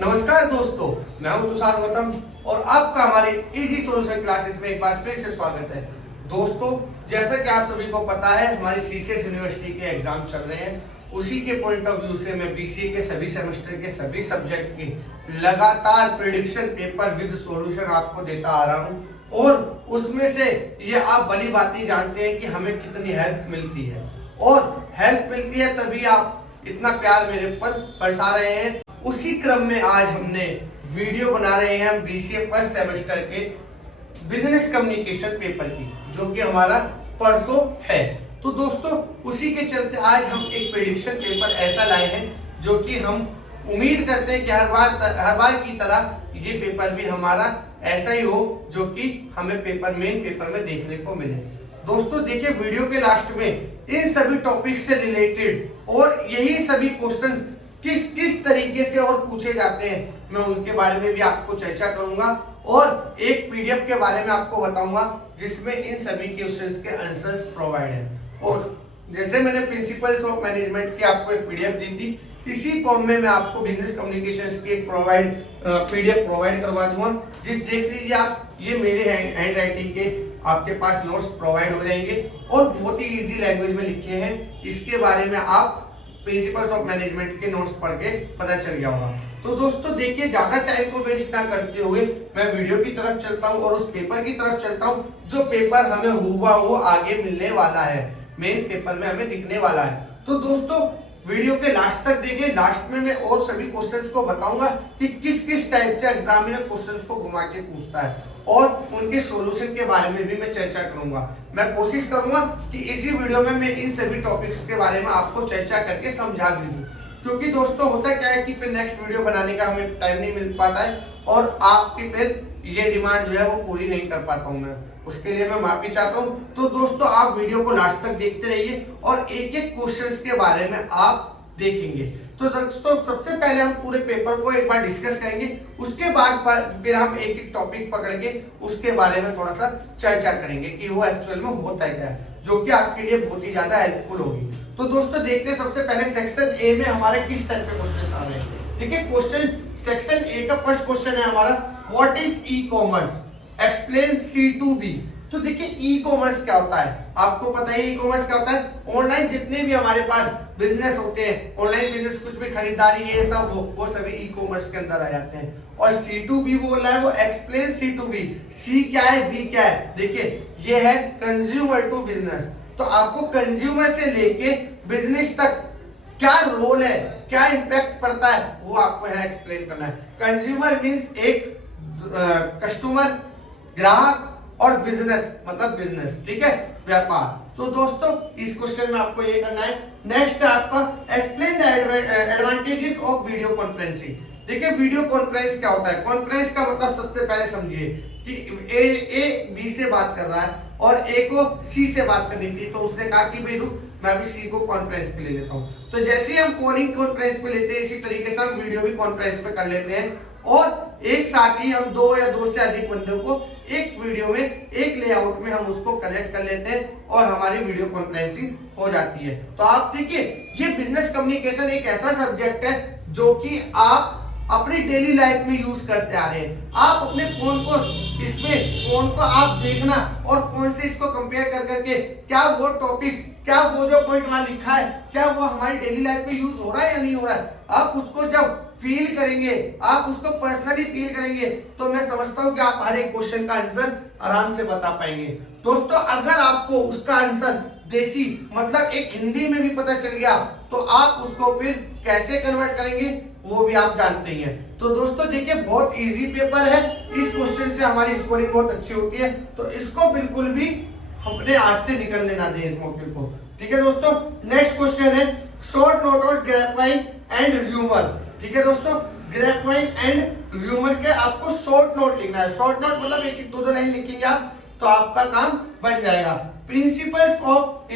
नमस्कार दोस्तों, मैं हूं तुषार गौतम और आपका हमारे इजी सॉल्यूशन क्लासेस में एक बार फिर से स्वागत है। दोस्तों, जैसा कि आप सभी को पता है, हमारी सीसीएस यूनिवर्सिटी के एग्जाम चल रहे हैं। उसी के पॉइंट ऑफ व्यू से मैं बीसीए के सभी सेमेस्टर के सभी सब्जेक्ट के लगातार प्रेडिक्शन पेपर विद सॉल्यूशन आपको देता आ रहा हूं और उसमें से ये आप भली भांति जानते हैं कि हमें कितनी हेल्प मिलती है और हेल्प मिलती है तभी आप इतना प्यार मेरे पर बरसा रहे हैं। उसी क्रम में आज हमने वीडियो बना रहे हैं हम बीसीए फर्स्ट सेमेस्टर के बिजनेस कम्युनिकेशन पेपर की, जो कि हमारा परसों है। तो दोस्तों, उसी के चलते आज हम एक प्रेडिक्शन पेपर ऐसा लाए हैं जो कि हम उम्मीद करते हैं कि हर बार की तरह ये पेपर भी हमारा ऐसा ही हो जो कि हमें मेन पेपर में देखने को मिले। दोस्तों देखिए, वीडियो के लास्ट में इन सभी टॉपिक से रिलेटेड और यही सभी क्वेश्चंस किस तरीके से और पूछे जाते हैं, मैं उनके बारे में भी आपको चर्चा करूंगा और एक पीडीएफ के बारे में आपको बताऊंगा जिसमें इन सभी क्वेश्चंस के आंसर्स प्रोवाइड हैं। और जैसे मैंने प्रिंसिपल्स ऑफ मैनेजमेंट की आपको एक पीडीएफ दी थी, इसी फॉर्म में मैं आपको बिजनेस कम्युनिकेशंस की एक पीडीएफ प्रोवाइड करवा दूंगा। जिस देख लीजिए आप, ये मेरे हैंड राइटिंग के आपके पास नोट्स प्रोवाइड हो जाएंगे और बहुत ही इजी लैंग्वेज में लिखे हैं। इसके बारे में आप प्रिंसिपल्स ऑफ मैनेजमेंट के नोट्स पढ़ के पता चल गया होगा। तो दोस्तों देखिए, ज्यादा टाइम को वेस्ट ना करते हुए मैं वीडियो की तरफ चलता हूं और उस पेपर की तरफ चलता हूं जो पेपर हमें हूबहू आगे मिलने वाला है, मेन पेपर में हमें दिखने वाला है। तो दोस्तों वीडियो के लास्ट तक देखिए, लास्ट में मैं और सभी क्वेश्चंस को बताऊंगा कि किस किस टाइप से एग्जामिनर क्वेश्चंस को घुमा के पूछता है और उनके सॉल्यूशन के बारे में भी मैं चर्चा करूंगा। मैं कोशिश करूंगा कि इसी वीडियो में मैं इन सभी टॉपिक्स के बारे में आपको चर्चा करके समझा भी दूं, क्योंकि दोस्तों होता क्या है कि फिर नेक्स्ट वीडियो बनाने का हमें टाइम नहीं मिल पाता है और आपकी फिर ये डिमांड जो है वो पूरी नहीं कर पाता हूं मैं, उसके लिए मैं माफी चाहता हूं। तो दोस्तों आप वीडियो को लास्ट तक देखते रहिए और एक एक क्वेश्चंस के बारे में आप देखेंगे। तो दोस्तों सबसे पहले हम पूरे पेपर को एक बार डिस्कस करेंगे, उसके बाद फिर हम एक एक टॉपिक पकड़ के उसके बारे में थोड़ा सा चर्चा करेंगे कि वो एक्चुअल में होता है क्या है, जो कि आपके लिए बहुत ही ज्यादा हेल्पफुल होगी। तो दोस्तों देखते हैं सबसे पहले सेक्शन ए में हमारे किस टाइप के क्वेश्चन आ रहे हैं। ठीक है, क्वेश्चन सेक्शन ए का फर्स्ट क्वेश्चन है हमारा, what is e commerce, explain C2B। तो देखिए ई कॉमर्स क्या होता है, आपको पता है ई कॉमर्स क्या होता है। ऑनलाइन जितने भी हमारे पास बिजनेस होते हैं, ऑनलाइन बिजनेस कुछ भी खरीदारी ये सब वो सभी ई कॉमर्स के अंदर आ जाते हैं। और C2B बोल रहा है वो एक्सप्लेन C2B। C क्या है, B क्या है, देखिए ये है कंज्यूमर टू बिजनेस। तो आपको कंज्यूमर से लेके बिजनेस तक क्या रोल है, क्या इंपैक्ट पड़ता है, वो आपको यहाँ एक्सप्लेन करना है। कंज्यूमर मींस एक कस्टमर, ग्राहक, और बिजनेस मतलब बिजनेस, ठीक है, व्यापार। तो दोस्तों इस क्वेश्चन में आपको ये करना है। नेक्स्ट है आपका explain the advantages of video conferencing. देखिए वीडियो कॉन्फ्रेंस क्या होता है। कॉन्फ्रेंस का मतलब सबसे पहले समझिए कि ए बी से बात कर रहा है और ए को सी से बात करनी थी, तो उसने कहा कि भाई रुक, मैं अभी सी को कॉन्फ्रेंस पे ले लेता हूँ। तो जैसे ही हम कॉलिंग कॉन्फ्रेंस पे लेते हैं, इसी तरीके से हम वीडियो भी कॉन्फ्रेंस पे कर लेते हैं और एक साथ ही हम दो या दो से अधिक बंदों को एक वीडियो में, एक लेआउट में हम उसको कनेक्ट कर लेते हैं और हमारी वीडियो कॉन्फ्रेंसिंग हो जाती है। तो आप देखिए, ये बिजनेस कम्युनिकेशन एक ऐसा सब्जेक्ट है जो कि आप अपनी डेली लाइफ में यूज करते आ रहे हैं। आप अपने फोन को आप देखना और फोन से इसको कंपेयर कर करके क्या वो टॉपिक्स, क्या वो जो पॉइंट वहां लिखा है, क्या वो हमारी डेली लाइफ में यूज हो रहा है या नहीं हो रहा है। आप उसको जब फील करेंगे, आप उसको पर्सनली फील करेंगे, तो मैं समझता हूं कि आप हर एक क्वेश्चन का आंसर आराम से बता पाएंगे। दोस्तों अगर आपको उसका आंसर देसी मतलब एक हिंदी में भी पता चल गया, तो आप उसको फिर कैसे कन्वर्ट करेंगे वो भी आप जानते ही हैं। तो दोस्तों देखिए, बहुत इजी पेपर है, इस क्वेश्चन से हमारी स्कोरिंग बहुत अच्छी होती है, तो इसको बिल्कुल भी अपने हाथ से निकलने ना दें इस मौके को। ठीक है दोस्तों, नेक्स्ट क्वेश्चन है short note on graphene and rumour. ठीक है दोस्तों, ग्रेफाइन एंड र्यूमर के आपको शॉर्ट नोट लिखना है। शॉर्ट नोट मतलब एक दो लाइन लिखेंगे आप, तो आपका काम बन जाएगा। Principles of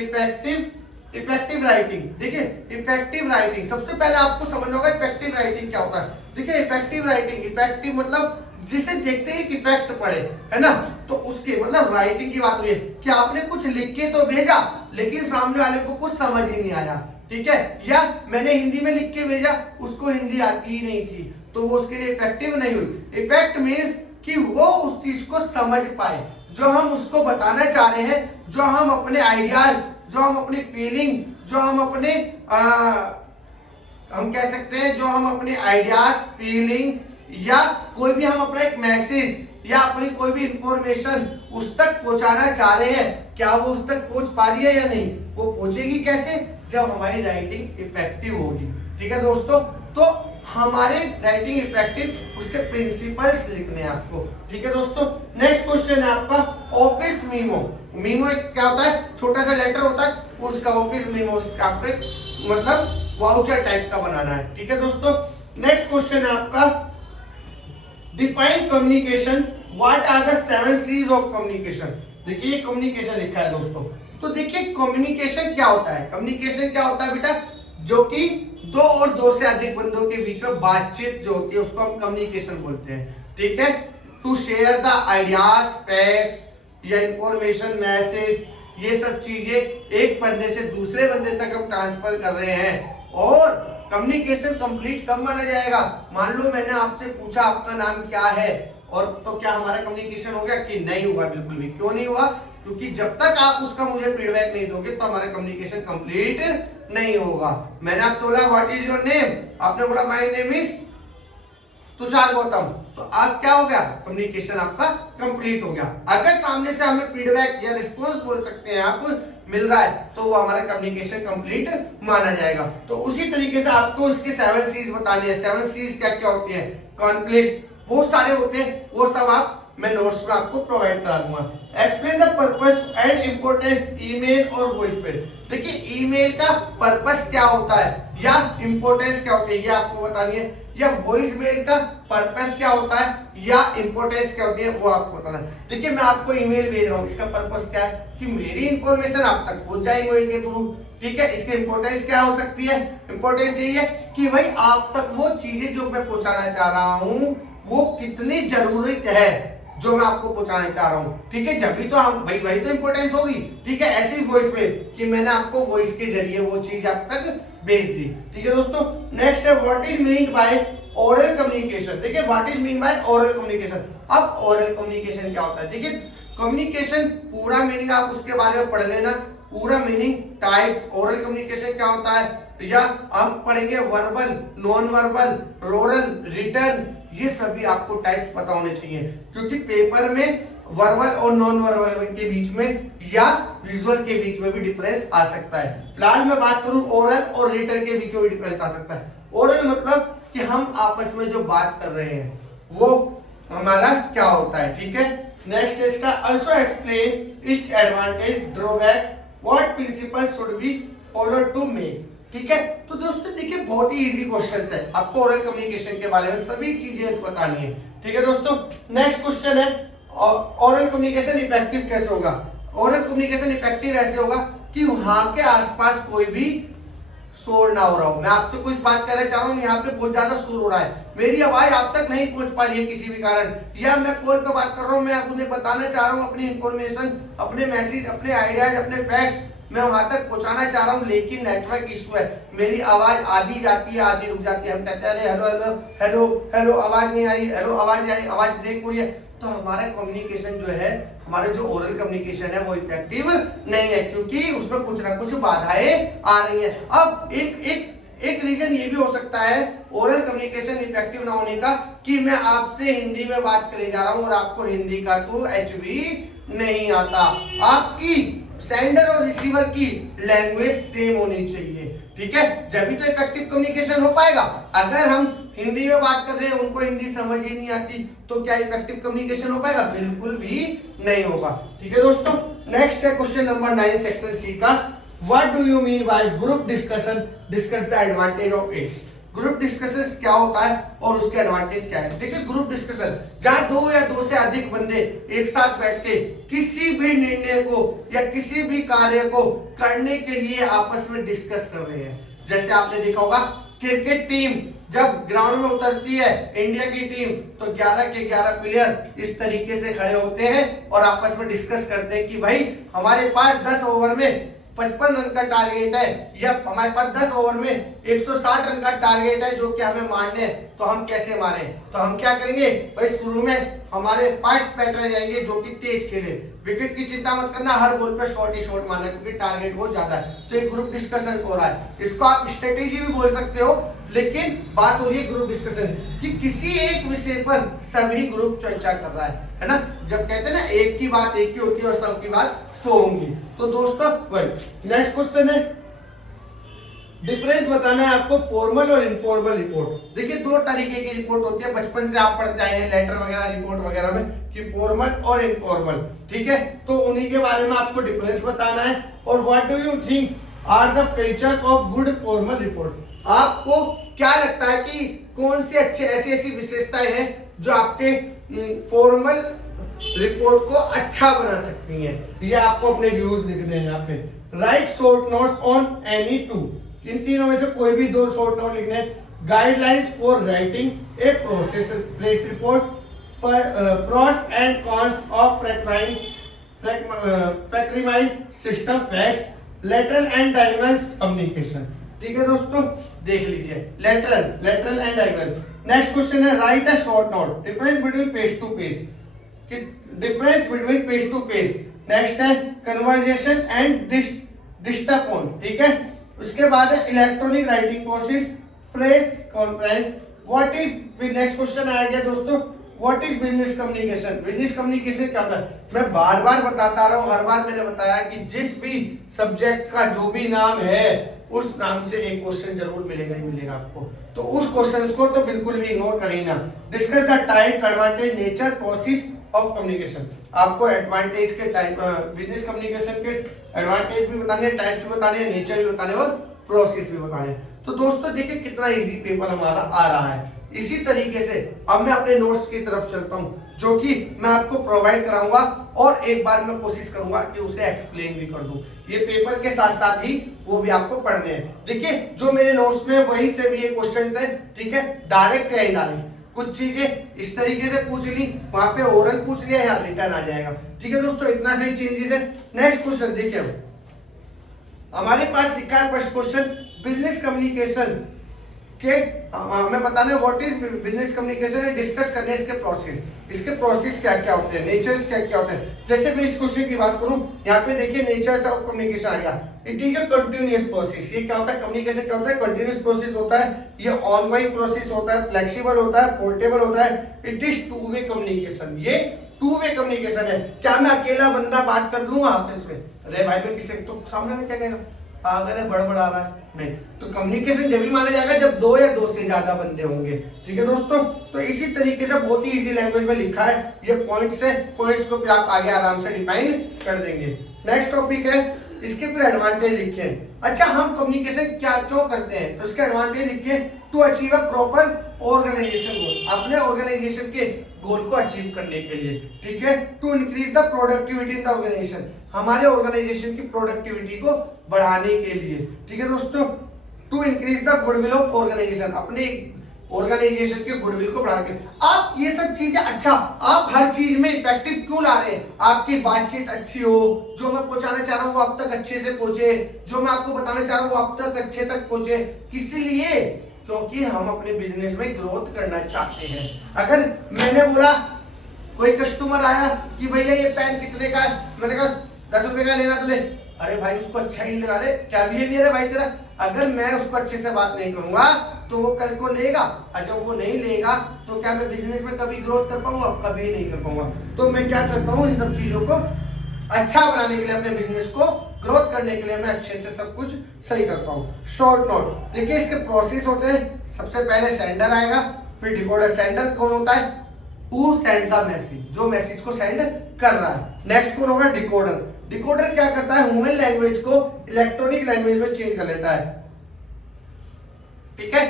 effective writing. देखिए इफेक्टिव राइटिंग, सबसे पहले आपको समझ होगा इफेक्टिव राइटिंग क्या होता है। देखिए इफेक्टिव राइटिंग, इफेक्टिव मतलब जिसे देखते ही इफेक्ट पड़े, है ना। तो उसके मतलब राइटिंग की बात हुई है कि आपने कुछ लिख के तो भेजा लेकिन सामने वाले को कुछ समझ ही नहीं आया, ठीक है, या मैंने हिंदी में लिख के भेजा, उसको हिंदी आती ही नहीं थी, तो वो उसके लिए इफेक्टिव नहीं हुई। इफेक्ट मीन्स कि वो उस चीज को समझ पाए जो हम उसको बताना चाह रहे हैं, जो हम अपने आइडियाज, जो हम अपनी फीलिंग, जो हम अपने हम कह सकते हैं जो हम अपने आइडियाज, फीलिंग या कोई भी हम अपना एक मैसेज या अपनी कोई भी इंफॉर्मेशन उस तक पहुंचाना चाह रहे हैं, क्या वो उस तक पहुंच पा रही है या नहीं? वो पहुंचेगी कैसे? जब हमारी राइटिंग इफेक्टिव होगी। ठीक है दोस्तों, तो हमारे राइटिंग इफेक्टिव उसके प्रिंसिपल्स लिखने हैं आपको। ठीक है दोस्तों, नेक्स्ट क्वेश्चन है आपका ऑफिस मीमो। मीमो एक क्या होता है? छोटा सा लेटर होता है, उसका ऑफिस मीमो आपको एक मतलब वाउचर टाइप का बनाना है। ठीक है दोस्तों, नेक्स्ट क्वेश्चन है आपका define communication, what are the 7 C's of communication. देखिए ये कम्युनिकेशन लिखा है दोस्तों, तो देखिए कम्युनिकेशन क्या होता है? कम्युनिकेशन क्या होता है बेटा? जो कि दो और दो से अधिक बंदों के बीच में बातचीत जो होती है उसको हम कम्युनिकेशन बोलते हैं। ठीक है, to share the ideas, facts या इंफॉर्मेशन, मैसेज, ये सब चीजें एक बंदे से दूसरे बंदे तक हम ट्रांसफर कर रहे हैं। और कम्युनिकेशन कंप्लीट कब माना जाएगा? मान लो मैंने आपसे पूछा आपका नाम क्या है, और तो क्या हमारा कम्युनिकेशन हो गया? कि नहीं हुआ, बिल्कुल भी। क्यों नहीं हुआ? क्योंकि जब तक आप उसका मुझे फीडबैक नहीं दोगे तो हमारा कम्युनिकेशन कंप्लीट नहीं होगा। मैंने आपसे बोला व्हाट इज योर नेम, आपने बोला my name is Tushar Gautam, तो आप क्या हो गया? कम्युनिकेशन आपका कंप्लीट हो गया। अगर सामने से हमें फीडबैक या रिस्पॉन्स बोल सकते हैं आप मिल रहा है, तो वो हमारा कम्युनिकेशन कंप्लीट माना जाएगा। तो उसी तरीके से आपको इसके 7 C's बताने हैं। 7 C's क्या क्या होती हैं? कॉन्फ्लिक्ट, बहुत सारे होते हैं, वो सब आप मैं नोट्स में आपको प्रोवाइड करा दूंगा। Explain the purpose and importance email और वॉइस मेल। देखिए ईमेल का पर्पस क्या होता है या इंपॉर्टेंस क्या होती है ये आपको बतानी है, या वॉइस मेल का पर्पस क्या होता है या इंपॉर्टेंस क्या होती है वो आपको बताना है। देखिए मैं आपको ईमेल भेज रहा हूँ, इसका पर्पस क्या है? कि मेरी इंफॉर्मेशन आप तक पहुंच जाए ईमेल के थ्रू। ठीक है, इसकी इंपॉर्टेंस क्या हो सकती है? इंपॉर्टेंस यही है कि भाई आप तक वो चीजें जो मैं पहुंचाना चाह रहा हूँ वो कितनी जरूरत है जो मैं आपको पहुंचाना चाह रहा हूँ। ठीक है, जब भी तो हम भाई वही तो इंपॉर्टेंस होगी। ठीक है, ऐसे ही वॉइस मेल कि मैंने आपको वॉइस के जरिए वो चीज आप तक भेज दी। ठीक है दोस्तों, नेक्स्ट है what is mean by oral communication. देखिए what is mean by oral communication. अब ओरल कम्युनिकेशन क्या होता है? देखिए कम्युनिकेशन पूरा मीनिंग आप उसके बारे में पढ़ लेना, पूरा मीनिंग, टाइप्स, ओरल कम्युनिकेशन क्या होता है, या हम पढ़ेंगे वर्बल, नॉन वर्बल, रोरल, रिटन, ये सभी आपको टाइप्स पता होने चाहिए, क्योंकि पेपर में वर्बल और नॉन वर्बल के बीच में या विजुअल के बीच में भी डिफरेंस आ सकता है। फिलहाल मैं बात करूं ओरल और रिटन के बीच में भी डिफरेंस आ सकता है। ओरल मतलब कि हम आपस में जो बात कर रहे हैं वो हमारा क्या होता है। ठीक है, नेक्स्ट है इसका also explain its advantage, drawback, what principles should be followed to make. ठीक है, तो दोस्तों देखिए बहुत ही इजी क्वेश्चंस है, आपको ओरल कम्युनिकेशन के बारे में सभी चीजें बतानी है। ठीक है दोस्तों, नेक्स्ट क्वेश्चन है ओरल कम्युनिकेशन इफेक्टिव कैसे होगा? ओरल कम्युनिकेशन इफेक्टिव ऐसे होगा कि वहां के आसपास कोई भी शोर ना हो रहा हो। मैं आपसे कुछ बात करना चाह रहा हूँ, यहाँ पे बहुत ज्यादा शोर हो रहा है, मेरी आवाज आप तक नहीं पहुंच पा रही है किसी भी कारण, या मैं कॉल पे बात कर रहा हूँ, मैं आपको बताना चाह रहा हूँ अपनी इंफॉर्मेशन, अपने मैसेज, अपने आइडियाज, अपने फैक्ट्स मैं वहां तक पहुंचाना चाह रहा हूँ, लेकिन नेटवर्क इशू है, मेरी आवाज आधी जाती है आधी रुक जाती है। हम कहते हैं अरे हेलो हेलो हेलो हेलो, आवाज नहीं आ रही, हेलो आवाज नहीं आ रही, आवाज ब्रेक हो रही है। तो हमारा कम्युनिकेशन जो है, हमारा जो ओरल कम्युनिकेशन है वो इफेक्टिव नहीं है, क्योंकि उसमें कुछ ना कुछ बाधाएं आ रही हैं। अब एक रीजन ये भी हो सकता है ओरल कम्युनिकेशन इफेक्टिव ना होने का कि मैं आपसे हिंदी में बात करे जा रहा हूं और आपको हिंदी का तो एच भी नहीं आता। आपकी सेंडर और रिसीवर की लैंग्वेज सेम होनी चाहिए। ठीक है, जब भी तो इफेक्टिव कम्युनिकेशन हो पाएगा। अगर हम हिंदी में बात कर रहे हैं, उनको हिंदी समझ ही नहीं आती, तो क्या इफेक्टिव कम्युनिकेशन हो पाएगा? बिल्कुल भी नहीं होगा। ठीक है दोस्तों, नेक्स्ट है क्वेश्चन नंबर 9 सेक्शन सी का, what do you mean by group discussion, discuss the advantage of it. Group discussion क्या होता है और उसके एडवांटेज क्या है? देखिए ग्रुप डिस्कशन जहां दो या दो से अधिक बंदे एक साथ बैठ के किसी भी निर्णय को या किसी भी कार्य को करने के लिए आपस में डिस्कस कर रहे हैं। जैसे आपने देखा होगा क्रिकेट टीम जब ग्राउंड में उतरती है, इंडिया की टीम, तो 11 के 11 प्लेयर इस तरीके से खड़े होते हैं और आपस में डिस्कस करते हैं कि भाई हमारे पास 10 ओवर में 55 रन का टारगेट है या हमारे पास 10 ओवर में 160 रन का टारगेट है जो कि हमें मारने हैं, तो हम कैसे मारें? तो हम क्या करेंगे भाई, शुरू में हमारे फास्ट बैटर जाएंगे जो कि तेज खेले। विकेट की चिंता मत करना, हर बॉल पे शॉट ही शॉट मारना क्योंकि टारगेट बहुत ज्यादा है। तो एक ग्रुप डिस्कशन हो रहा है, इसको आप स्ट्रेटेजी भी बोल सकते हो, लेकिन बात हो रही है ग्रुप डिस्कशन कि किसी एक विषय पर सभी ग्रुप चर्चा कर रहा है ना। जब कहते हैं ना एक की बात एक की होती है और सब की बात सौ होंगी। तो दोस्तों नेक्स्ट क्वेश्चन है, डिफरेंस बताना है आपको फॉर्मल और इनफॉर्मल रिपोर्ट। देखिए दो तरीके की रिपोर्ट होती है, बचपन से आप पढ़ते आए हैं लेटर वगैरह रिपोर्ट वगैरह में कि फॉर्मल और इनफॉर्मल, ठीक है। तो उन्हीं के बारे में आपको डिफरेंस बताना है। और what do you think are the features of good formal report, आपको क्या लगता है कि कौन सी अच्छे ऐसी विशेषताएं हैं जो आपके फॉर्मल रिपोर्ट को अच्छा बना सकती हैं। ये आपको अपने व्यूज लिखने हैं यहाँ पे। Write short notes on any two, इन तीनों में से कोई भी दो शॉर्ट नोट लिखने हैं। Guidelines for writing a process press report, pros and cons of factorise system facts, lateral and diagonal communication. ठीक है दोस्तों, देख लीजिए lateral and diagonal. Next question है, write a short note, difference between face to face, difference between face to face. Next है conversation and disturb, ठीक है। उसके बाद है electronic writing process, press conference. What is, next question आ गया दोस्तों, what is business communication. Business communication क्या होता है? मैं बार बार बताता रहा हूं, हर बार मैंने बताया कि जिस भी सब्जेक्ट का जो भी नाम है उस नाम से एक क्वेश्चन जरूर मिलेगा ही मिलेगा आपको। तो उस क्वेश्चन को तो बिल्कुल भी इग्नोर करें ना। Discuss the type, advantage, nature, process of communication. आपको एडवांटेज के टाइप, बिजनेस कम्युनिकेशन के एडवांटेज भी बताने हैं, टाइप्स भी बताने हैं, नेचर भी बताने और प्रोसेस भी बताने हैं। तो दोस्तों देखिए कितना इजी पेपर हमारा आ रहा है। इसी तरीके से अब मैं अपने नोट्स की तरफ चलता हूं जो कि मैं आपको प्रोवाइड कराऊंगा और एक बार मैं कोशिश करूंगा कि उसे एक्सप्लेन भी कर दूं। ये पेपर के साथ साथ ही वो भी आपको पढ़ने हैं। देखिए जो मेरे नोट्स में वही से भी ये क्वेश्चंस है, ठीक है, डायरेक्ट या इनडायरेक्ट। कुछ चीजें इस तरीके से पूछ ली, वहां पे ओरल पूछ लिया, यहाँ रिटर्न आ जाएगा। ठीक है दोस्तों, इतना सही चेंजेस है। नेक्स्ट क्वेश्चन देखिए, हमारे पास लिखा है फर्स्ट क्वेश्चन, बिजनेस कम्युनिकेशन के हमें बताना है व्हाट इज बिजनेस कम्युनिकेशन है, डिस्कस करने इसके प्रोसेस। इसके प्रोसेस क्या क्या होते हैं, नेचर्स क्या क्या होते हैं। जैसे मैं इस क्वेश्चन की बात करूं, यहाँ पे देखिए नेचर्स ऑफ कम्युनिकेशन आ गया। It is a continuous process. ये क्या होता है, कम्युनिकेशन क्या होता है, कंटिन्यूअस प्रोसेस होता है। ये ऑनगोइंग प्रोसेस होता है, फ्लेक्सिबल होता है, पोर्टेबल होता है। It is two way communication. ये टू वे कम्युनिकेशन है। क्या मैं अकेला बंदा बात कर दूंगा आपस में, अरे भाई मैं किसी तो सामने में क्या कहेगा, अगर है बड़बड़ा रहा है, नहीं। तो कम्युनिकेशन जब भी माना जाएगा जब दो या दो से ज्यादा बंदे होंगे। ठीक है दोस्तों, तो इसी तरीके से बहुत ही इजी लैंग्वेज में लिखा है। ये पॉइंट्स है, पॉइंट्स को फिर आप आगे आराम से डिफाइन कर देंगे। नेक्स्ट टॉपिक है, इसके फिर एडवांटेज लिखे। अच्छा, हम कम्युनिकेशन क्या क्यों करते हैं, तो इसके एडवांटेज लिखे, to achieve a proper organisation goal, अपने ऑर्गेनाइजेशन के गोल को अचीव करने के लिए। ठीक है, to increase the productivity in the organisation, हमारे ऑर्गेनाइजेशन की प्रोडक्टिविटी को बढ़ाने के लिए। ठीक है दोस्तों, to increase the goodwill of organisation, अपने ऑर्गेनाइजेशन के गुडविल को बढ़ा के। आप ये सब चीजें, अच्छा आप हर चीज में इफेक्टिव क्यों ला रहे हैं, आपकी बातचीत अच्छी हो, जो मैं पहुंचाना चाह रहा हूँ वो आप तक अच्छे से पहुंचे, जो मैं आपको बताना चाह रहा हूँ वो आप तक अच्छे तक पहुंचे। किस लिए, क्योंकि हम अपने बिजनेस में ग्रोथ करना चाहते हैं। अगर मैंने बोला, कोई कस्टमर आया कि भैया ये पेन कितने का है, मैंने कहा 10 रुपए का लेना तो ले, अरे भाई उसको अच्छा ही लगा, रहे क्या बिहेवियर है भाई तेरा। अगर मैं उसको अच्छे से बात नहीं करूंगा तो वो कल को लेगा, और जब वो नहीं लेगा तो क्या मैं बिजनेस में कभी ग्रोथ कर पाऊंगा, कभी नहीं कर पाऊंगा। तो मैं क्या करता हूँ, इन सब चीजों को अच्छा बनाने के लिए, अपने बिजनेस को ग्रोथ करने के लिए मैं अच्छे से सब कुछ सही करता हूँ। शॉर्ट नोट देखिए, इसके प्रोसेस होते हैं। सबसे पहले सेंडर आएगा, फिर डिकोडर। सेंडर कौन होता है, हु सेंड द मैसेज, जो मैसेज को सेंड कर रहा है। नेक्स्ट कौन होगा, डिकोडर। डिकोडर क्या करता है, ह्यूमन लैंग्वेज को इलेक्ट्रॉनिक लैंग्वेज में चेंज कर लेता है। ठीक है,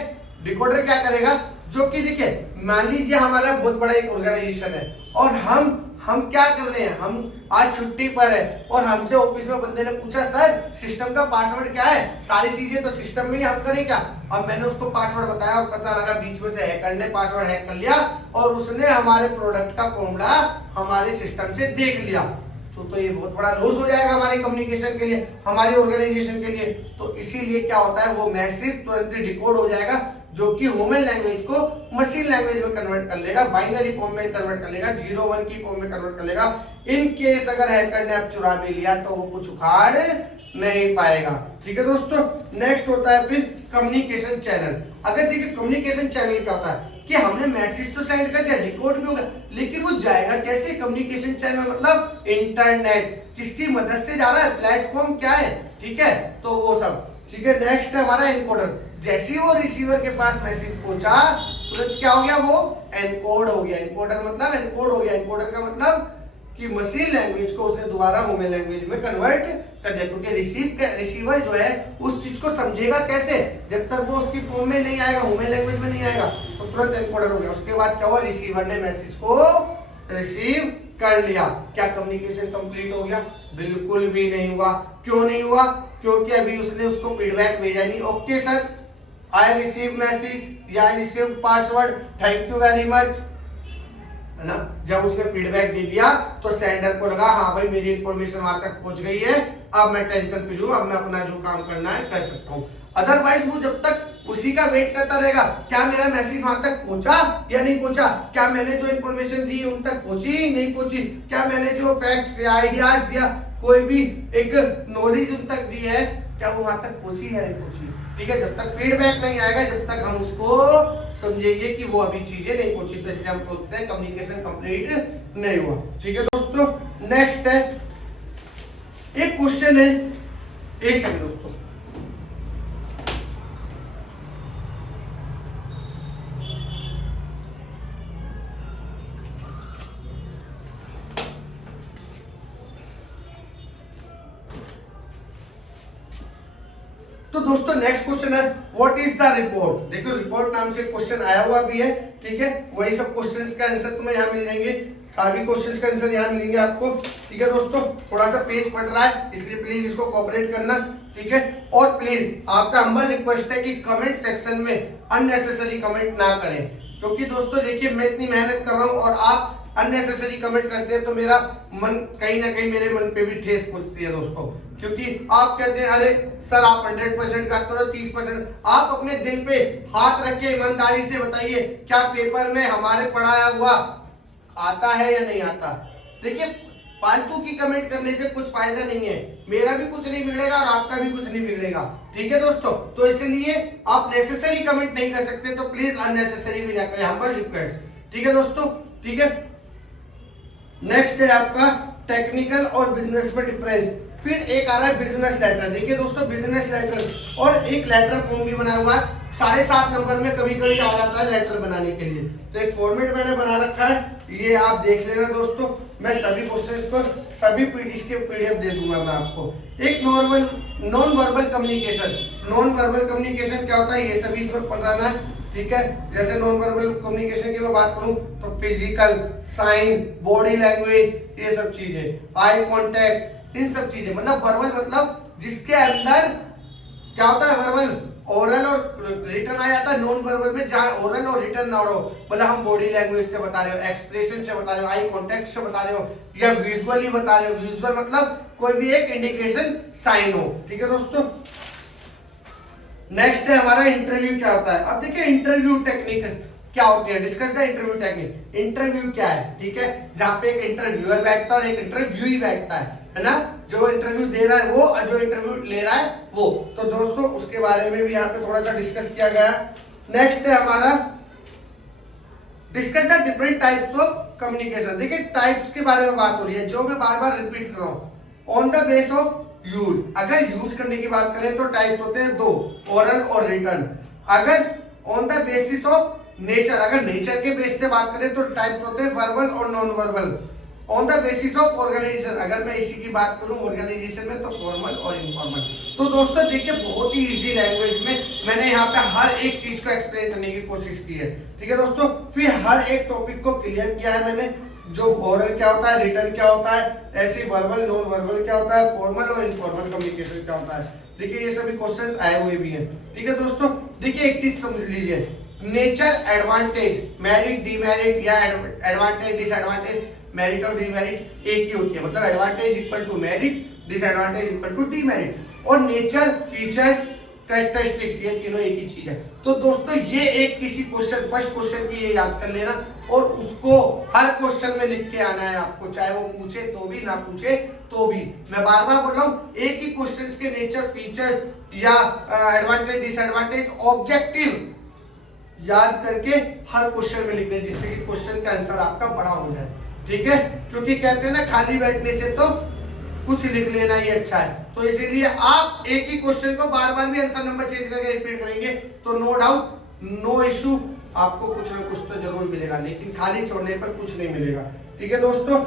डिकोडर क्या करेगा, जो कि देखिए मान लीजिए हमारा बहुत बड़ा एक ऑर्गेनाइजेशन है और हम क्या कर रहे हैं, हम आज छुट्टी पर है और हमसे ऑफिस में बंदे ने पूछा सर सिस्टम का पासवर्ड क्या है, सारी चीजें तो सिस्टम में ही हम करें क्या। अब मैंने उसको पासवर्ड बताया और पता लगा बीच में से हैकर ने पासवर्ड हैक कर लिया और उसने हमारे प्रोडक्ट का फॉर्मूला हमारे सिस्टम से देख लिया। तो ये बहुत बड़ा लॉस हो जाएगा हमारे कम्युनिकेशन के लिए, हमारी ऑर्गेनाइजेशन के लिए। तो इसीलिए क्या होता है, वो मैसेज तुरंत डिकोड हो जाएगा, जो कि ह्यूमन लैंग्वेज को मशीन लैंग्वेज में कन्वर्ट कर लेगा, बाइनरी फॉर्म में कन्वर्ट कर लेगा, 0-1 की फॉर्म में कन्वर्ट कर लेगा। इन केस अगर हैकर ने अब चुरा भी लिया तो वो कुछ उखाड़ नहीं पाएगा। ठीक है दोस्तों, नेक्स्ट होता है फिर कम्युनिकेशन चैनल। अगर देखिए कम्युनिकेशन चैनल क्या होता है कि हमने मैसेज तो सेंड कर दिया, डिकोड भी हो गया, लेकिन वो जाएगा कैसे? कम्युनिकेशन चैनल मतलब इंटरनेट, किसकी मदद से जा रहा है, प्लेटफॉर्म क्या है, ठीक है, तो वो सब। ठीक है, नेक्स्ट है हमारा एनकोडर। जैसे ही वो रिसीवर के पास मैसेज पहुंचा तुरंत क्या हो गया, वो एनकोड हो गया। एनकोडर मतलब एनकोड हो गया। एनकोडर का मतलब कि मशीन लैंग्वेज को उसने दोबारा ह्यूमन लैंग्वेज में कन्वर्ट कर दिया, क्योंकि रिसीवर जो है उस चीज को समझेगा कैसे, जब तक वो उसकी फॉर्म में नहीं आएगा, ह्यूमन लैंग्वेज में नहीं आएगा, तो तुरंत एनकोडर हो गया। उसके बाद क्या हुआ, रिसीवर ने मैसेज को रिसीव कर लिया। क्या कम्युनिकेशन कंप्लीट हो गया? बिल्कुल भी नहीं हुआ। क्यों नहीं हुआ? क्योंकि अभी उसने उसको फीडबैक भेजा नहीं। Okay sir, I receive message या I receive password, thank you very much, है ना। जब उसने फीडबैक दे दिया तो सेंडर को लगा हाँ भाई मेरी इंफॉर्मेशन वहां तक पहुंच गई है, अब मैं टेंशन फ्री हूं, अब मैं अपना जो काम करना है कर सकता हूं। अदरवाइज वो जब तक उसी का वेट करता रहेगा, क्या मेरा मैसेज वहां तक पहुंचा या नहीं पहुंचा, क्या मैंने जो इंफॉर्मेशन दी उन तक पहुंची नहीं पहुंची, क्या मैंने जो फैक्ट्स या आइडियाज या कोई भी एक नॉलेज उन तक दी है, क्या वो वहां तक पहुंची या नहीं पहुंची। ठीक है, जब तक फीडबैक नहीं आएगा, जब तक हम उसको समझेंगे कि वो अभी चीजें नहीं पहुंची, तो इसलिए हम सोचते हैं कम्युनिकेशन कंप्लीट नहीं हुआ। ठीक है दोस्तों, नेक्स्ट है एक क्वेश्चन है, एक सेकंड दोस्तों, तो दोस्तों नेक्स्ट क्वेश्चन है व्हाट इज द रिपोर्ट। देखो रिपोर्ट नाम से क्वेश्चन आया हुआ भी है, ठीक है, वही सब क्वेश्चंस का आंसर तुम्हें यहाँ मिल जाएंगे, सारी क्वेश्चंस का आंसर यहाँ मिलेंगे आपको। ठीक है दोस्तों, थोड़ा सा पेज पढ़ रहा है इसलिए प्लीज इसको कोऑपरेट करना, ठीक है। और प्लीज आपका हम्बल रिक्वेस्ट है कि कमेंट सेक्शन में अननेसेसरी कमेंट ना करें, क्योंकि दोस्तों देखिए मैं इतनी मेहनत कर रहा हूँ और आप अननेसेसरी कमेंट करते हैं तो मेरा मन कहीं ना कहीं मेरे मन पे भी ठेस पहुंचती है दोस्तों, क्योंकि आप कहते हैं अरे सर आप 100% बात करो, 30%। आप अपने दिल पे हाथ रख के ईमानदारी से बताइए क्या पेपर में हमारे पढ़ाया हुआ आता है या नहीं आता। देखिए फालतू की कमेंट करने से कुछ फायदा नहीं है, मेरा भी कुछ नहीं बिगड़ेगा और आपका भी कुछ नहीं बिगड़ेगा। ठीक है दोस्तों, तो इसलिए आप नेसेसरी कमेंट नहीं कर सकते तो प्लीज अननेसेसरी भी ना करें, हम्बल रिक्वेस्ट। ठीक है दोस्तों, ठीक है। नेक्स्ट है आपका टेक्निकल और बिजनेस में डिफरेंस। फिर एक आ रहा है बिजनेस लेटर। देखिए दोस्तों बिजनेस लेटर और एक लेटर फॉर्म भी बना हुआ है, 7.5 नंबर में कभी कभी आ जाता है लेटर बनाने के लिए, तो एक फॉर्मेट मैंने बना रखा है, ये आप देख लेना दोस्तों। मैं सभी क्वेश्चंस को सभी इसके पीडीएफ दे दूंगा मैं आपको। एक non verbal communication. Non verbal communication क्या होता है ये सभी इसमें पढ़ना है, ठीक है। जैसे नॉन वर्बल कम्युनिकेशन की मैं बात करूं तो फिजिकल, साइन, बॉडी लैंग्वेज, ये सब चीजें, आई कांटेक्ट, इन सब चीजें, मतलब वर्बल मतलब जिसके अंदर क्या होता है, वर्बल ओरल और रिटन आ जाता है। नॉन वर्बल में जहां ओरल और रिटन ना हो, मतलब हम बॉडी लैंग्वेज से बता रहे हो, एक्सप्रेशन से बता रहे हो, आई कांटेक्ट से बता रहे हो, या विजुअली बता रहे हो। विजुअल मतलब कोई भी एक इंडिकेशन साइन हो। ठीक है दोस्तों, नेक्स्ट है हमारा इंटरव्यू क्या होता है। अब देखिए इंटरव्यू टेक्निक क्या होती है, discuss the interview technique. Interview क्या है, ठीक है, जहां पे एक इंटरव्यूअर बैठता है और एक इंटरव्यूई बैठता है ना, जो इंटरव्यू दे रहा है वो और जो इंटरव्यू ले रहा है वो। तो दोस्तों उसके बारे में भी यहाँ पे थोड़ा सा डिस्कस किया गया। नेक्स्ट है हमारा discuss the different types of communication. देखिए टाइप्स के बारे में बात हो रही है, जो मैं बार बार रिपीट कर रहा हूं। On the base of use, अगर यूज करने की बात करें तो टाइप्स होते हैं दो, ओरल और रिटन। अगर on the basis of nature, अगर नेचर के बेस से बात करें तो टाइप्स होते हैं वर्बल और non verbal. On the basis of organisation, अगर मैं इसी की बात करूं ऑर्गेनाइजेशन में तो फॉर्मल और इनफॉर्मल। तो दोस्तों देखिए बहुत ही इजी लैंग्वेज में मैंने यहाँ पे हर एक चीज को एक्सप्लेन करने की कोशिश की है। ठीक है दोस्तों, फिर हर एक टॉपिक को क्लियर किया है मैंने, जो ओरल क्या होता है, रिटन क्या होता है, ऐसे वर्बल नॉन वर्बल क्या होता है, फॉर्मल और इनफॉर्मल कम्युनिकेशन क्या होता है। देखिए ये सभी क्वेश्चंस आए हुए भी हैं। ठीक है दोस्तों, देखिए एक चीज समझ लीजिए, नेचर एडवांटेज, मेरिट डीमेरिट या एडवांटेज डिसएडवांटेज मेरिट और डीमेरिट एक ही होती है, मतलब advantage equal to merit, disadvantage equal to demerit, और नेचर, फीचर्स, कैरेक्टरिस्टिक्स, ये तीनों एक ही चीज है। तो दोस्तों ये एक किसी क्वेश्चन, फर्स्ट क्वेश्चन की ये याद कर लेना और उसको हर क्वेश्चन में लिख के आना है आपको, चाहे वो पूछे तो भी, ना पूछे तो भी। मैं बार बार बोल रहा हूँ, एक ही क्वेश्चन के नेचर, फीचर्स या एडवांटेज, डिसएडवांटेज, ऑब्जेक्टिव याद करके हर क्वेश्चन में लिखने, जिससे कि क्वेश्चन का आंसर आपका बड़ा हो जाए, ठीक है। क्योंकि कहते हैं ना, खाली बैठने से तो कुछ लिख लेना ही अच्छा है। तो इसीलिए आप एक ही क्वेश्चन को बार बार भी आंसर नंबर चेंज करके रिपीट करेंगे तो नो डाउट, नो इशू, आपको कुछ ना कुछ तो जरूर मिलेगा, लेकिन खाली छोड़ने पर कुछ नहीं मिलेगा, ठीक है दोस्तों।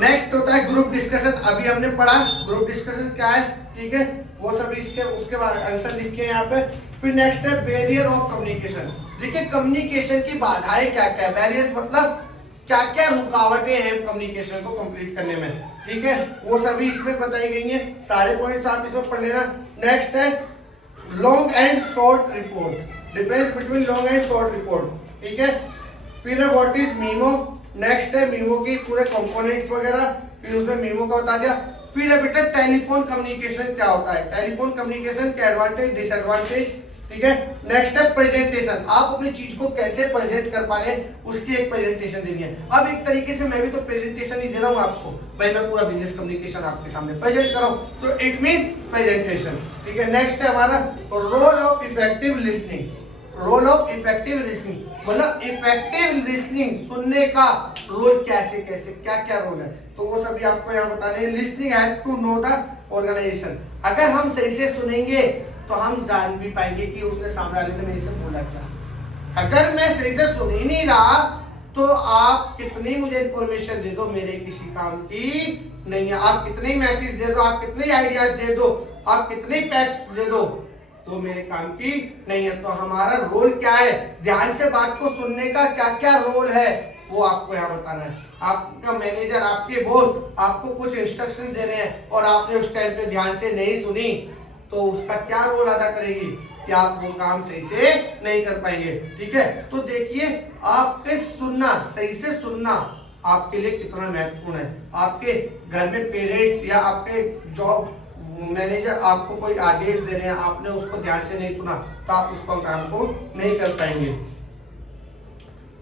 नेक्स्ट होता है ग्रुप डिस्कशन। अभी हमने पढ़ा ग्रुप डिस्कशन क्या है, ठीक है, वो सब इसके उसके बाद आंसर लिखे हैं यहाँ पे। फिर नेक्स्ट है बैरियर ऑफ कम्युनिकेशन। देखिए कम्युनिकेशन की बाधाएं क्या क्या है, बैरियर्स मतलब क्या क्या रुकावटें हैं कम्युनिकेशन को कंप्लीट करने में, ठीक है, वो सभी इसमें बताई गई हैं, सारे पॉइंट्स आप इसमें पढ़ लेना। नेक्स्ट है long and short report, difference between long and short report, ठीक है। फिर है व्हाट इज मीमो, नेक्स्ट है मीमो की पूरे कंपोनेंट्स वगैरह, फिर उसमें मीमो का बता दिया। फिर है बेटा टेलीफोन कम्युनिकेशन क्या होता है, टेलीफोन कम्युनिकेशन के एडवांटेज, डिसएडवांटेज, ठीक है। नेक्स्ट है प्रेजेंटेशन, आप अपनी चीज को कैसे प्रेजेंट कर पा रहे हैं उसकी एक प्रेजेंटेशन देनी है। अब एक तरीके से मैं भी तो प्रेजेंटेशन ही दे रहा हूं आपको, भाई मैं पूरा बिजनेस कम्युनिकेशन आपके सामने प्रेजेंट कर रहा हूं, तो इट मींस प्रेजेंटेशन, ठीक है। नेक्स्ट है हमारा role of effective listening, role of effective listening मतलब इफेक्टिव लिसनिंग, सुनने का रोल कैसे कैसे क्या क्या रोल है, तो वो सभी आपको यहाँ बताने हैं। Listening has to know the organisation, अगर हम सही से सुनेंगे तो हम जान भी पाएंगे कि उसने सामने वाले ने मेरे से बोला क्या। अगर मैं सही से सुन ही नहीं रहा तो आप कितनी मुझे इंफॉर्मेशन दे दो, मेरे किसी काम की नहीं है। आप कितने मैसेज दे दो, आप कितने आइडियाज दे दो, आप कितने फैक्ट्स दे दो, वो मेरे काम की नहीं है। तो हमारा रोल क्या है, ध्यान से बात को सुनने का क्या क्या रोल है वो आपको यहाँ बताना है। आपका मैनेजर, आपके बॉस आपको कुछ इंस्ट्रक्शन दे रहे हैं और आपने उस टाइम पे ध्यान से नहीं सुनी तो उसका क्या रोल अदा करेगी कि आप वो काम सही से नहीं कर पाएंगे, ठीक है। तो देखिए आपके सुनना, सही से सुनना आपके लिए कितना महत्वपूर्ण है। आपके घर में पेरेंट्स या आपके जॉब मैनेजर आपको कोई आदेश दे रहे हैं, आपने उसको ध्यान से नहीं सुना तो आप उस काम को नहीं कर पाएंगे।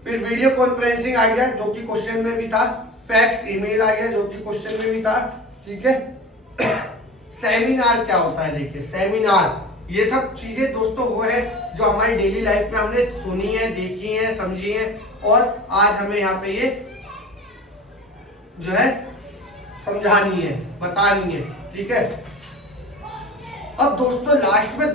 फिर वीडियो कॉन्फ्रेंसिंग आ गया जो कि क्वेश्चन में भी था, फैक्स ईमेल आ गया जो कि क्वेश्चन में भी था, ठीक है। सेमिनार क्या होता है, देखिए सेमिनार, ये सब चीजें दोस्तों वो है जो हमारी डेली लाइफ में हमने सुनी है, देखी है, समझी है और आज हमें यहाँ पे ये जो है समझानी है, बतानी है, ठीक है। अब दोस्तों लास्ट में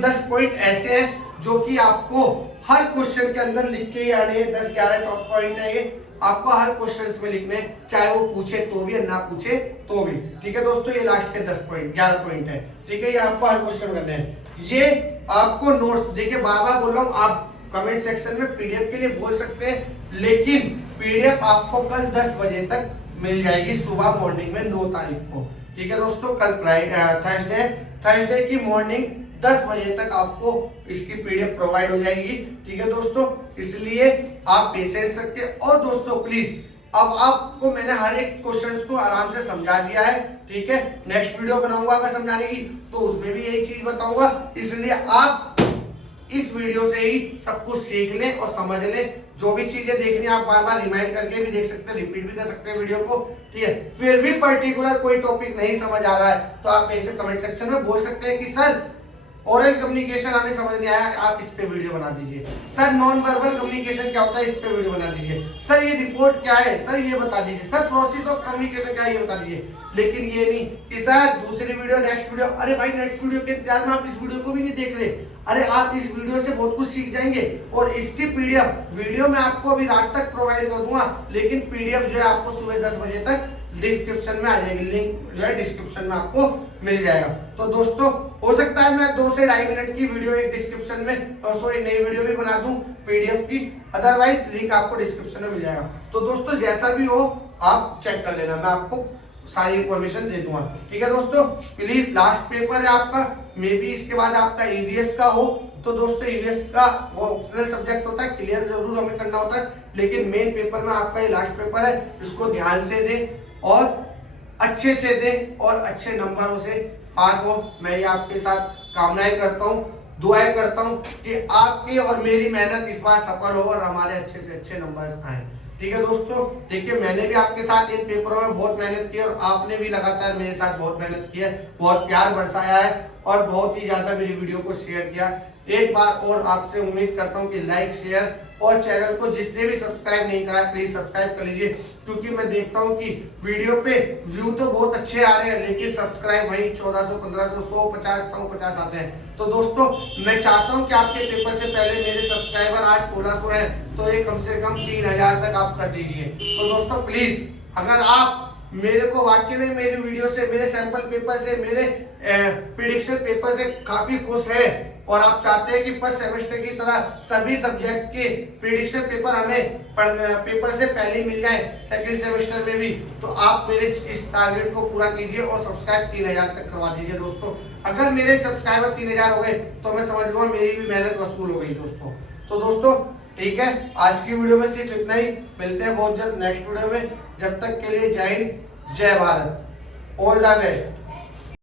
10 पॉइंट ऐसे हैं जो कि आपको हर क्वेश्चन के अंदर लिख के ही आने हैं। 10-11 टॉप पॉइंट है, ये आपको हर क्वेश्चन में लिखने, चाहे वो पूछे तो भी ना पूछे तो भी, ठीक है दोस्तों। ये लास्ट के 11 पॉइंट है, ठीक है, ये आपको हर क्वेश्चन करने हैं। ये आपको नोट्स, देखिए बार बार बोल रहा हूँ, आप कमेंट सेक्शन में पीडीएफ के लिए बोल सकते हैं, लेकिन पीडीएफ आपको कल 10 बजे तक मिल जाएगी, सुबह मॉर्निंग में 9 तारीख को, ठीक है दोस्तों। कल थर्सडे की मॉर्निंग 10 बजे तक आपको इसकी पीडीएफ प्रोवाइड हो जाएगी, ठीक है दोस्तों। इसलिए आप पेशेंस रखिए और दोस्तों प्लीज, अब आपको मैंने हर एक क्वेश्चंस को आराम से समझा दिया है, ठीक है। नेक्स्ट वीडियो बनाऊंगा अगर समझाने की तो उसमें भी यही चीज बताऊंगा, इसलिए आप इस वीडियो से ही सब कुछ सीख लें और समझ लें। जो भी चीजें देखनी है आप बार बार रिमाइंड करके भी देख सकते हैं, रिपीट भी कर सकते हैं वीडियो को, ठीक है। फिर भी पर्टिकुलर कोई टॉपिक नहीं समझ आ रहा है तो आप ऐसे कमेंट सेक्शन में बोल सकते हैं कि सर ओरल कम्युनिकेशन हमें समझ नहीं आया, आप इस पे वीडियो बना दीजिए। सर नॉन वर्बल कम्युनिकेशन क्या होता है, इस पे वीडियो बना दीजिए। सर ये रिपोर्ट क्या है, सर ये बता दीजिए। सर प्रोसेस ऑफ कम्युनिकेशन क्या है, ये बता दीजिए। लेकिन ये नहीं कि सर दूसरी वीडियो, नेक्स्ट वीडियो, अरे भाई नेक्स्ट वीडियो के इंतजार में आप इस वीडियो को भी नहीं देख रहे। अरे आप इस वीडियो से बहुत कुछ सीख जाएंगे और इसकी पीडीएफ वीडियो में आपको अभी रात तक प्रोवाइड कर दूंगा, लेकिन पीडीएफ जो है आपको सुबह 10 बजे तक डिस्क्रिप्शन में आ जाएगी, लिंक जो है डिस्क्रिप्शन में आपको मिल जाएगा। तो दोस्तों हो सकता है मैं 2 से 2.5 मिनट की वीडियो एक डिस्क्रिप्शन में नई वीडियो भी बना दूं पीडीएफ की, अदरवाइज लिंक आपको डिस्क्रिप्शन में मिल जाएगा। तो दोस्तों जैसा भी हो आप चेक कर लेना, मैं आपको सारी इंफॉर्मेशन दे दूंगा, ठीक है दोस्तों। प्लीज लास्ट पेपर है आपका, मे बी इसके बाद आपका ईवीएस का हो, तो दोस्तों ईवीएस का वो ऑप्शनल सब्जेक्ट होता है, क्लियर जरूर हमें करना होता है, लेकिन मेन पेपर में आपका ये लास्ट पेपर है, इसको ध्यान से दें और अच्छे से दें और अच्छे नंबरों से पास हो। मैं ये आपके साथ कामनाएं करता हूँ, दुआएं करता हूँ कि आपकी और मेरी मेहनत इस बार सफल हो और हमारे अच्छे से अच्छे नंबर्स आए। ठीक है दोस्तों, देखिए मैंने भी आपके साथ इन पेपरों में बहुत मेहनत की और आपने भी लगातार मेरे साथ बहुत मेहनत की है, बहुत प्यार बरसाया है और बहुत ही ज्यादा मेरी वीडियो को शेयर किया। एक बार और आपसे उम्मीद करता हूं कि लाइक शेयर और चैनल को जिसने भी सब्सक्राइब नहीं करा प्लीज सब्सक्राइब कर लीजिए, क्योंकि मैं देखता हूं कि वीडियो पे व्यू तो बहुत अच्छे आ रहे हैं लेकिन सब्सक्राइब वही 1400 1500 150 आते हैं। तो दोस्तों मैं चाहता हूं कि आपके पेपर से पहले मेरे सब्सक्राइबर आज 1600 है तो ये कम से कम 3000 तक आप कर दीजिए। तो दोस्तों प्लीज अगर आप मेरे को वाकई में मेरी वीडियो से, मेरे सैंपल पेपर से, मेरे प्रेडिक्शन पेपर से काफी खुश है और आप चाहते हैं कि फर्स्ट सेमेस्टर की तरह सभी सब्जेक्ट के प्रेडिक्शन पेपर हमें पेपर से पहले ही मिल जाए सेकंड सेमेस्टर में भी, तो आप मेरे इस टारगेट को पूरा कीजिए और सब्सक्राइब 3000 तक करवा दीजिए दोस्तों। अगर मेरे सब्सक्राइबर 3000 हो गए तो मैं समझ लूंगा मेरी भी मेहनत वसूल हो गई दोस्तों। तो दोस्तों ठीक है, आज की वीडियो में सिर्फ इतना ही, मिलते हैं बहुत जल्द नेक्स्ट वीडियो में। जब तक के लिए जय हिंद, जय भारत, ऑल द बेस्ट।